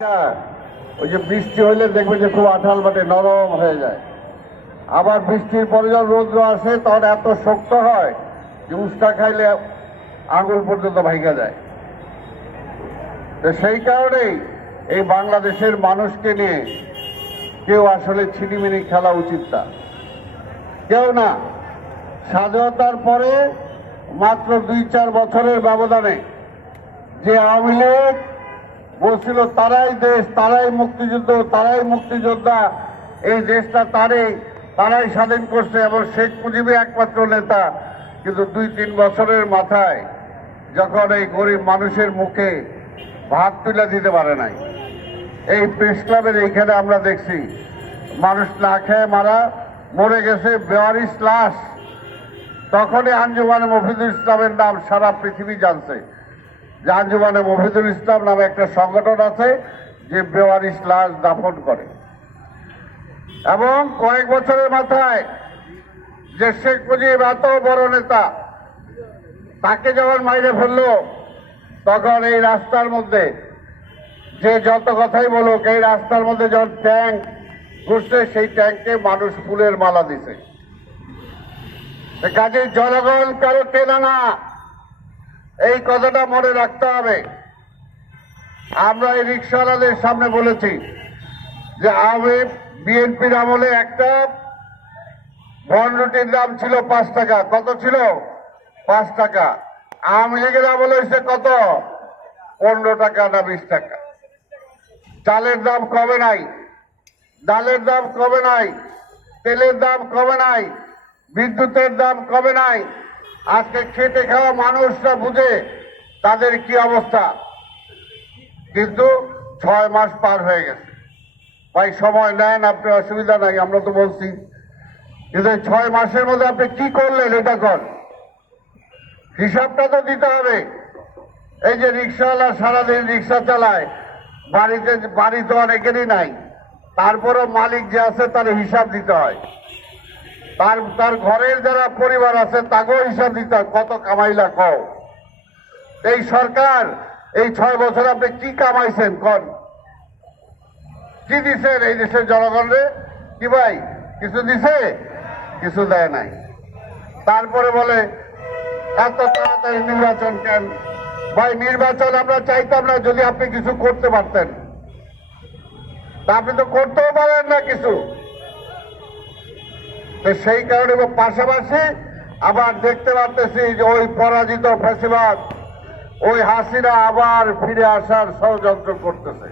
ওই যে বৃষ্টি হইলে দেখবে যে খুব আঠাল বাটে নরম হয়ে যায়। আবার বৃষ্টির পরে যখন রৌদ্র আসে, তখন এত শক্ত হয় যে উষ্টা খাইলে আঙুল পর্যন্ত ভাইগা যায়। তো সেই কারণেই এই বাংলাদেশের মানুষকে নিয়ে কেউ আসলে ছিনিমিনি খেলা উচিত না। কেউ না। স্বাধীনতার পরে মাত্র দুই চার বছরের ব্যবধানে যে আওয়ামী লীগ বলছিল, তারাই দেশ, তারাই মুক্তিযুদ্ধ, তারাই মুক্তিযোদ্ধা। এই দেশটা তারাই তারাই স্বাধীন করছে। এবং শেখ মুজিবই একমাত্র নেতা। কিন্তু দুই, তিন বছরের মাথায় যখন এই গরিব মানুষের মুখে ভাত তুলে দিতে পারে নাই, এই প্রেস ক্লাবের এইখানে আমরা দেখছি, মানুষ না খেয়ে মারা, মরে গেছে বেওয়ারিশ লাশ। তখনই আঞ্জুমান মফিদুল ইসলামের নাম সারা পৃথিবী জানছে। আঞ্জুমানে মফিদুল ইসলাম নামে একটা সংগঠন আছে, যে বেওয়ারিশ লাশ দাফন করে। এবং কয়েক বছরের মাথায় যে শেখ মুজিব এত বড় নেতা, তাকে যখন মাইরে ফেলল, তখন এই রাস্তার মধ্যে যে যত কথাই বলুক, এই রাস্তার মধ্যে যখন ট্যাঙ্ক ঘুরছে, সেই ট্যাঙ্কে মানুষ ফুলের মালা দিছে। কাজে জনগণ কারও কেনা না। এই কথাটা মনে রাখতে হবে। আমরা এই রিক্সাওয়ালাদের সামনে বলেছি যে আওয়ামী বিএনপির আমলে একটা বন রুটির দাম ছিল পাঁচ টাকা। কত ছিল? পাঁচ টাকা। আওয়ামী লীগের আমলে হয়েছে কত? পনেরো টাকা না বিশ টাকা। চালের দাম কমে নাই। ডালের দাম কমে নাই। তেলের দাম কমে নাই। বিদ্যুতের দাম কমে নাই। আজকে খেটে খাওয়া মানুষরা বুঝে তাদের কি অবস্থা। কিন্তু ছয় মাস পার হয়ে গেছে। ভাই, সময় নেন, আপনি অসুবিধা নাই, আমরা তো বলছি। কিন্তু ছয় মাসের মধ্যে আপনি কি করলেন, এটা কর হিসাবটা তো দিতে হবে। এই যে রিক্সাওয়ালা সারাদিন রিক্সা চালায়, বাড়িতে, বাড়ি তো অনেকেরই নাই। তারপরও মালিক যে আছে, তার হিসাব দিতে হয়। তার তার ঘরের যারা পরিবার আছে তাকেও হিসাব দিতে, কত কামাইলা কও। এই সরকার, এই ছয় বছর আপনি কি কামাইছেন, কন? কি দিছেন এই দেশের জনগণরে? কি ভাই, কিছু দিছে? কিছু দেয় নাই। তারপরে বলে, এত তাড়াতাড়ি নির্বাচন কেন? ভাই, নির্বাচন আমরা চাইতাম না যদি আপনি কিছু করতে পারতেন। তা আপনি তো করতেও পারেন না কিছু। তো সেই কারণে এবং পাশাপাশি আবার দেখতে পারতেছি যে ওই পরাজিত ফেসিবাদ, ওই হাসিনা আবার ফিরে আসার ষড়যন্ত্র করতেছে।